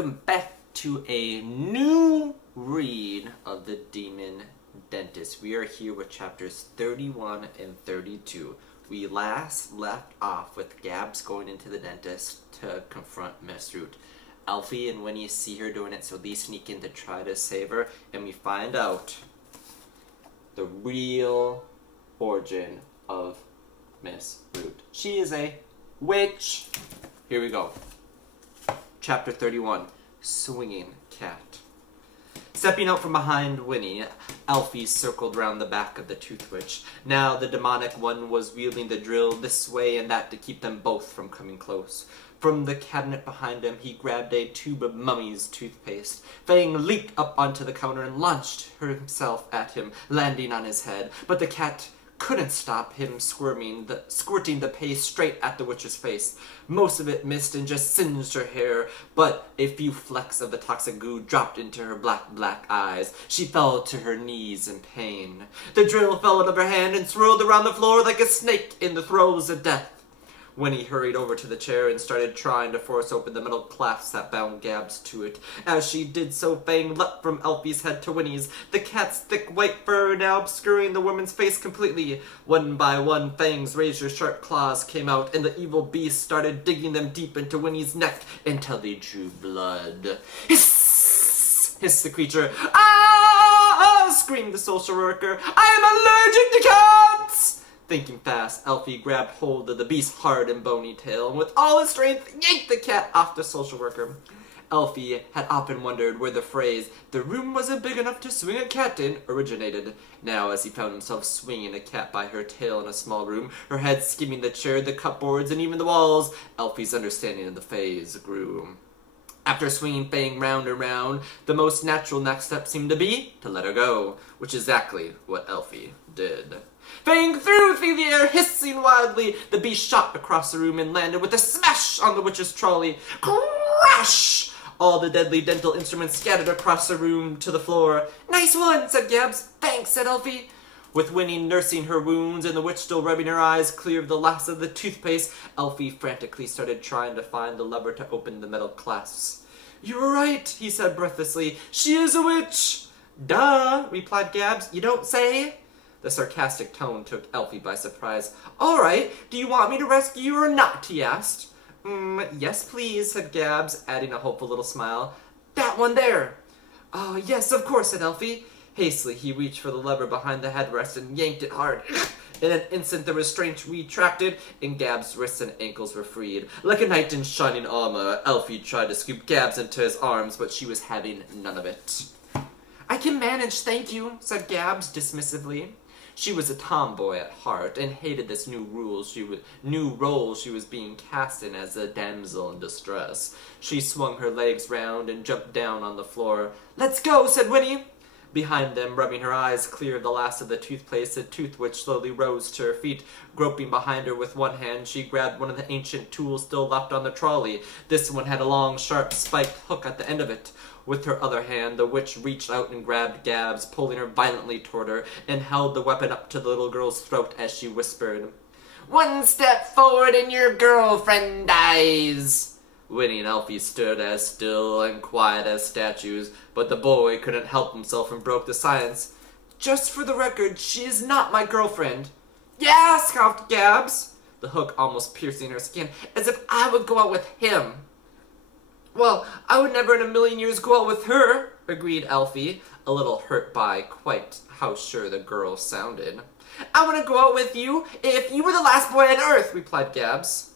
welcome back to a new read of The Demon Dentist. We are here with chapters 31 and 32. We last left off with Gabz going into the dentist to confront Miss Root. Alfie and Winnie see her doing it, so they sneak in to try to save her, and we find out the real origin of Miss Root. She is a witch. Here we go. Chapter 31, Swinging Cat. Stepping out from behind Winnie, Alfie circled round the back of the Tooth Witch. Now the demonic one was wielding the drill this way and that to keep them both from coming close. From the cabinet behind him, he grabbed a tube of Mummy's toothpaste. Fang leaped up onto the counter and launched himself at him, landing on his head. But the cat couldn't stop him squirting the paste straight at the witch's face. Most of it missed and just singed her hair, but a few flecks of the toxic goo dropped into her black eyes. She fell to her knees in pain. The drill fell out of her hand and swirled around the floor like a snake in the throes of death. Winnie hurried over to the chair and started trying to force open the metal clasp that bound Gabz to it. As she did so, Fang leapt from Alfie's head to Winnie's, the cat's thick white fur now obscuring the woman's face completely. One by one, Fang's razor-sharp claws came out, and the evil beast started digging them deep into Winnie's neck until they drew blood. Hiss! Hissed the creature. Ah! Screamed the social worker. I am allergic to cats! Thinking fast, Alfie grabbed hold of the beast's hard and bony tail and with all his strength yanked the cat off the social worker. Alfie had often wondered where the phrase, "the room wasn't big enough to swing a cat in," originated. Now, as he found himself swinging a cat by her tail in a small room, her head skimming the chair, the cupboards, and even the walls, Alfie's understanding of the phrase grew. After swinging Fang round and round, the most natural next step seemed to be to let her go, which is exactly what Alfie did. Fang threw through the air, hissing wildly. The beast shot across the room and landed with a smash on the witch's trolley. Crash! All the deadly dental instruments scattered across the room to the floor. "Nice one," said Gabz. "Thanks," said Alfie. With Winnie nursing her wounds and the witch still rubbing her eyes clear of the last of the toothpaste, Alfie frantically started trying to find the lever to open the metal clasps. "You were right," he said breathlessly. "She is a witch." "Duh," replied Gabz. "You don't say?" The sarcastic tone took Alfie by surprise. "All right, do you want me to rescue you or not?" he asked. Yes, please," said Gabz, adding a hopeful little smile. "That one there." "Oh, yes, of course," said Alfie. Hastily, he reached for the lever behind the headrest and yanked it hard. In an instant, the restraint retracted, and Gabz's wrists and ankles were freed. Like a knight in shining armor, Alfie tried to scoop Gabz into his arms, but she was having none of it. "I can manage, thank you," said Gabz dismissively. She was a tomboy at heart, and hated this new role she was being cast in as a damsel in distress. She swung her legs round and jumped down on the floor. "Let's go," said Winnie. Behind them, rubbing her eyes clear of the last of the toothpaste, the Tooth Witch slowly rose to her feet. Groping behind her with one hand, she grabbed one of the ancient tools still left on the trolley. This one had a long, sharp, spiked hook at the end of it. With her other hand, the witch reached out and grabbed Gabz, pulling her violently toward her, and held the weapon up to the little girl's throat as she whispered, "One step forward and your girlfriend dies." Winnie and Alfie stood as still and quiet as statues, but the boy couldn't help himself and broke the silence. "Just for the record, she is not my girlfriend." "Yeah," scoffed Gabz, the hook almost piercing her skin, "as if I would go out with him." "Well, I would never in a million years go out with her," agreed Alfie, a little hurt by quite how sure the girl sounded. "I want to go out with you if you were the last boy on earth," replied Gabz.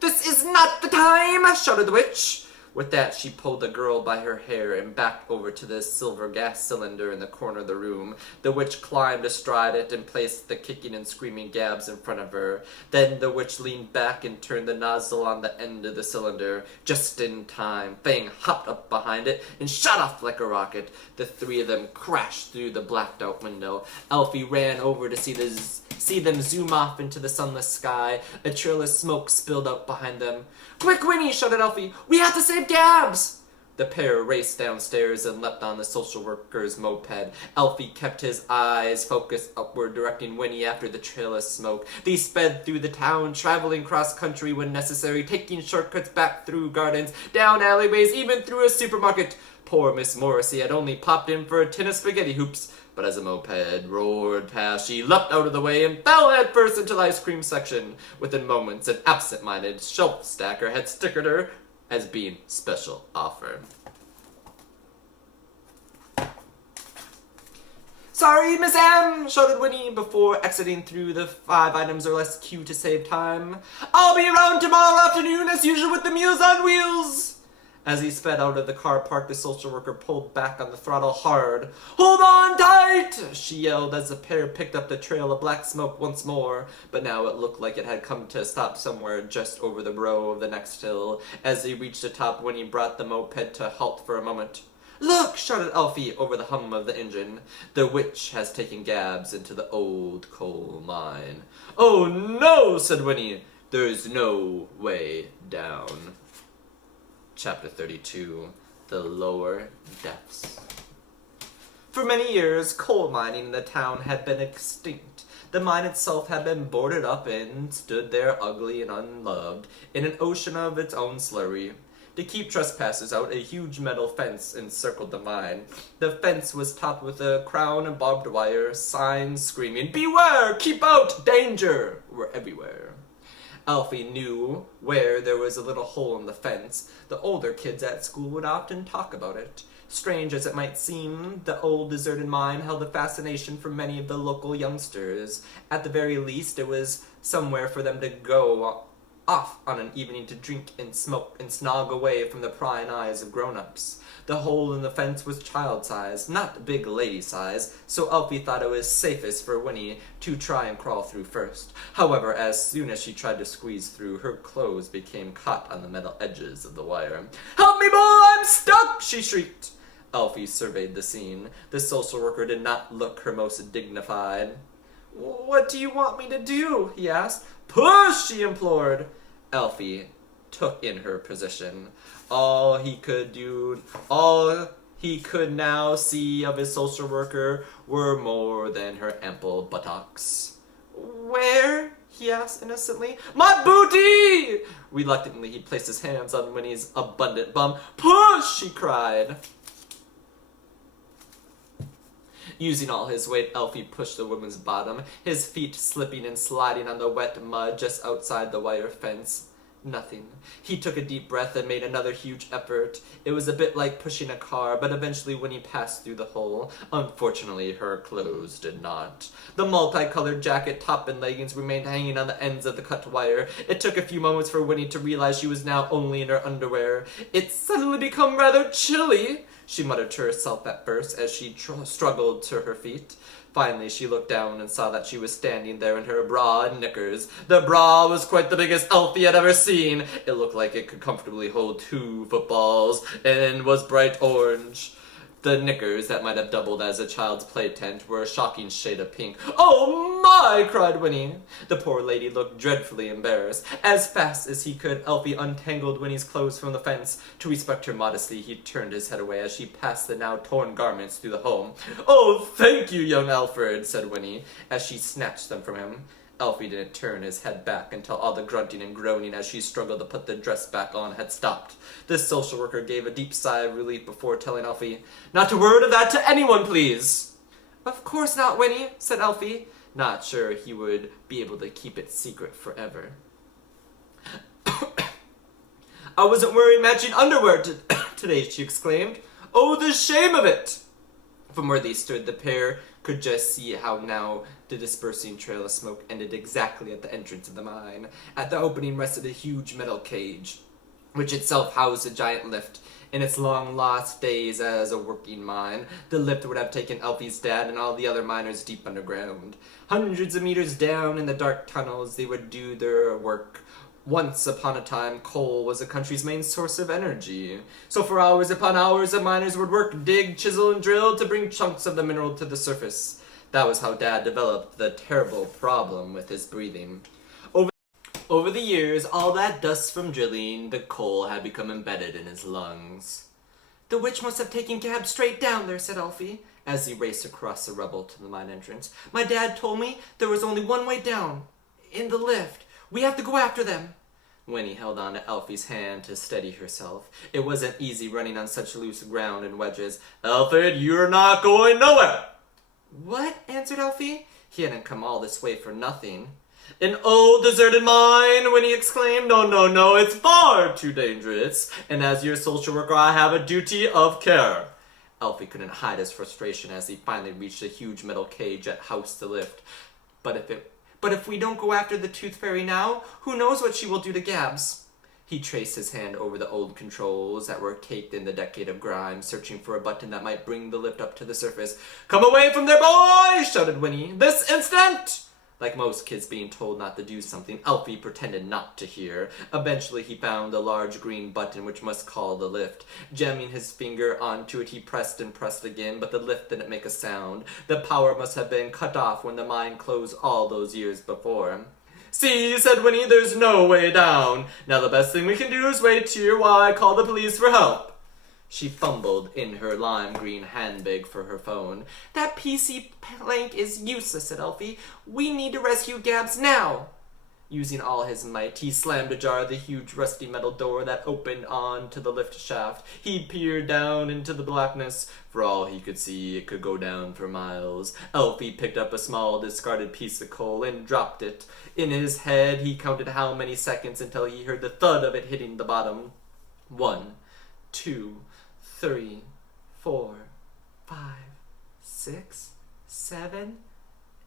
"This is not the time!" shouted the witch. With that, she pulled the girl by her hair and backed over to the silver gas cylinder in the corner of the room. The witch climbed astride it and placed the kicking and screaming Gabz in front of her. Then the witch leaned back and turned the nozzle on the end of the cylinder. Just in time, Fang hopped up behind it and shot off like a rocket. The three of them crashed through the blacked-out window. Alfie ran over to see them zoom off into the sunless sky. A trail of smoke spilled out behind them. "Quick, Winnie!" shouted Alfie. "We have to save Gabz!" The pair raced downstairs and leapt on the social worker's moped. Alfie kept his eyes focused upward, directing Winnie after the trail of smoke. They sped through the town, traveling cross-country when necessary, taking shortcuts back through gardens, down alleyways, even through a supermarket. Poor Miss Morrissey had only popped in for a tin of spaghetti hoops, but as a moped roared past, she leapt out of the way and fell headfirst into the ice cream section. Within moments, an absent-minded shelf stacker had stickered her as being special offer. "Sorry, Miss M!" shouted Winnie before exiting through the 5 items or less queue to save time. "I'll be around tomorrow afternoon as usual with the Meals on Wheels." As he sped out of the car park, the social worker pulled back on the throttle hard. "Hold on tight!" she yelled as the pair picked up the trail of black smoke once more, but now it looked like it had come to a stop somewhere just over the brow of the next hill. As they reached the top, Winnie brought the moped to a halt for a moment. "Look!" shouted Alfie over the hum of the engine. "The witch has taken Gabz into the old coal mine." "Oh no!" said Winnie. "There's no way down." Chapter 32, The Lower Depths. For many years, coal mining in the town had been extinct. The mine itself had been boarded up and stood there ugly and unloved, in an ocean of its own slurry. To keep trespassers out, a huge metal fence encircled the mine. The fence was topped with a crown of barbed wire, signs screaming, "Beware! Keep out! Danger!" were everywhere. Alfie knew where there was a little hole in the fence. The older kids at school would often talk about it. Strange as it might seem, the old deserted mine held a fascination for many of the local youngsters. At the very least, it was somewhere for them to go off on an evening to drink and smoke and snog away from the prying eyes of grown-ups. The hole in the fence was child-size, not big lady size, so Alfie thought it was safest for Winnie to try and crawl through first. However, as soon as she tried to squeeze through, her clothes became caught on the metal edges of the wire. "Help me, boy! I'm stuck!" she shrieked. Alfie surveyed the scene. The social worker did not look her most dignified. "What do you want me to do?" he asked. "Push!" she implored. Alfie took in her position. All he could now see of his social worker were more than her ample buttocks. "Where?" he asked innocently. "My booty!" Reluctantly, he placed his hands on Winnie's abundant bum. "Push!" she cried. Using all his weight, Alfie pushed the woman's bottom, his feet slipping and sliding on the wet mud just outside the wire fence. Nothing. He took a deep breath and made another huge effort. It was a bit like pushing a car, but eventually Winnie passed through the hole. Unfortunately, her clothes did not. The multicolored jacket, top, and leggings remained hanging on the ends of the cut wire. It took a few moments for Winnie to realize she was now only in her underwear. "It's suddenly become rather chilly," she muttered to herself at first as she struggled to her feet. Finally, she looked down and saw that she was standing there in her bra and knickers. The bra was quite the biggest Alfie had ever seen. It looked like it could comfortably hold 2 footballs and was bright orange. The knickers, that might have doubled as a child's play tent, were a shocking shade of pink. "Oh my!" cried Winnie. The poor lady looked dreadfully embarrassed. As fast as he could, Alfie untangled Winnie's clothes from the fence. To respect her modesty, he turned his head away as she passed the now torn garments through the hole. "Oh, thank you, young Alfred," said Winnie, as she snatched them from him. Alfie didn't turn his head back until all the grunting and groaning as she struggled to put the dress back on had stopped. The social worker gave a deep sigh of relief before telling Alfie, "Not a word of that to anyone, please." "Of course not, Winnie," said Alfie, not sure he would be able to keep it secret forever. "I wasn't wearing matching underwear today," she exclaimed. "Oh, the shame of it!" From where they stood, the pair could just see how now the dispersing trail of smoke ended exactly at the entrance of the mine. At the opening rested a huge metal cage, which itself housed a giant lift. In its long lost days as a working mine, the lift would have taken Alfie's dad and all the other miners deep underground. Hundreds of meters down in the dark tunnels, they would do their work. Once upon a time, coal was the country's main source of energy. So for hours upon hours, the miners would work, dig, chisel, and drill to bring chunks of the mineral to the surface. That was how Dad developed the terrible problem with his breathing. Over the years, all that dust from drilling the coal had become embedded in his lungs. The witch must have taken Gabz straight down there, said Alfie, as he raced across the rubble to the mine entrance. My dad told me there was only one way down, in the lift. We have to go after them. Winnie held on to Alfie's hand to steady herself. It wasn't easy running on such loose ground and wedges. Alfred, you're not going nowhere. What? Answered Alfie. He hadn't come all this way for nothing. An old deserted mine, Winnie exclaimed. No, it's far too dangerous. And as your social worker, I have a duty of care. Alfie couldn't hide his frustration as he finally reached a huge metal cage that housed the lift. But if we don't go after the Tooth Fairy now, who knows what she will do to Gabz? He traced his hand over the old controls that were caked in the decade of grime, searching for a button that might bring the lift up to the surface. Come away from there, boy! Shouted Winnie. This instant! Like most kids being told not to do something, Alfie pretended not to hear. Eventually, he found a large green button which must call the lift. Jamming his finger onto it, he pressed and pressed again, but the lift didn't make a sound. The power must have been cut off when the mine closed all those years before. See, said Winnie, there's no way down. Now the best thing we can do is wait here while I call the police for help. She fumbled in her lime green handbag for her phone. That PC plank is useless, said Alfie. We need to rescue Gabz now. Using all his might, he slammed ajar the huge rusty metal door that opened onto the lift shaft. He peered down into the blackness. For all he could see, it could go down for miles. Alfie picked up a small discarded piece of coal and dropped it. In his head, he counted how many seconds until he heard the thud of it hitting the bottom. 1, 2, 3, 4, 5, 6, 7,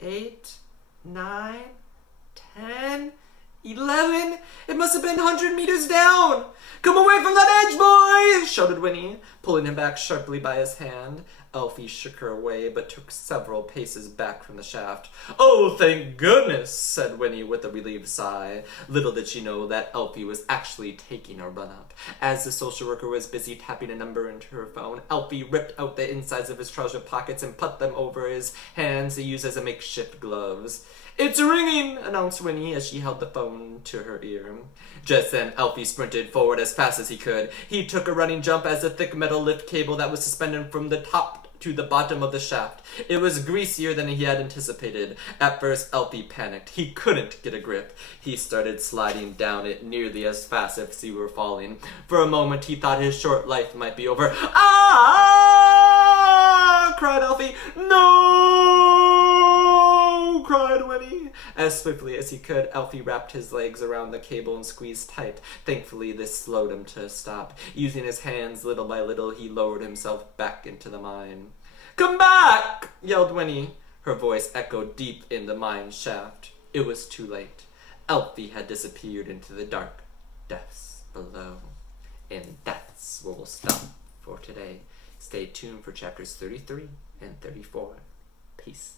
8, 9, 10, 11. It must have been 100 meters down. Come away from that edge, boy! Shouted Winnie, pulling him back sharply by his hand. Alfie shook her away, but took several paces back from the shaft. Oh, thank goodness, said Winnie with a relieved sigh. Little did she know that Alfie was actually taking a run-up. As the social worker was busy tapping a number into her phone, Alfie ripped out the insides of his trouser pockets and put them over his hands to use as a makeshift gloves. It's ringing, announced Winnie as she held the phone to her ear. Just then, Alfie sprinted forward as fast as he could. He took a running jump as the thick metal lift cable that was suspended from the top to the bottom of the shaft. It was greasier than he had anticipated. At first, Alfie panicked. He couldn't get a grip. He started sliding down it nearly as fast as he were falling. For a moment, he thought his short life might be over. Ah! Cried Alfie. No! Cried Winnie. As swiftly as he could, Alfie wrapped his legs around the cable and squeezed tight. Thankfully, this slowed him to a stop. Using his hands little by little, he lowered himself back into the mine. Come back! Yelled Winnie. Her voice echoed deep in the mine shaft. It was too late. Alfie had disappeared into the dark depths below. And that's where we'll stop for today. Stay tuned for chapters 33 and 34. Peace.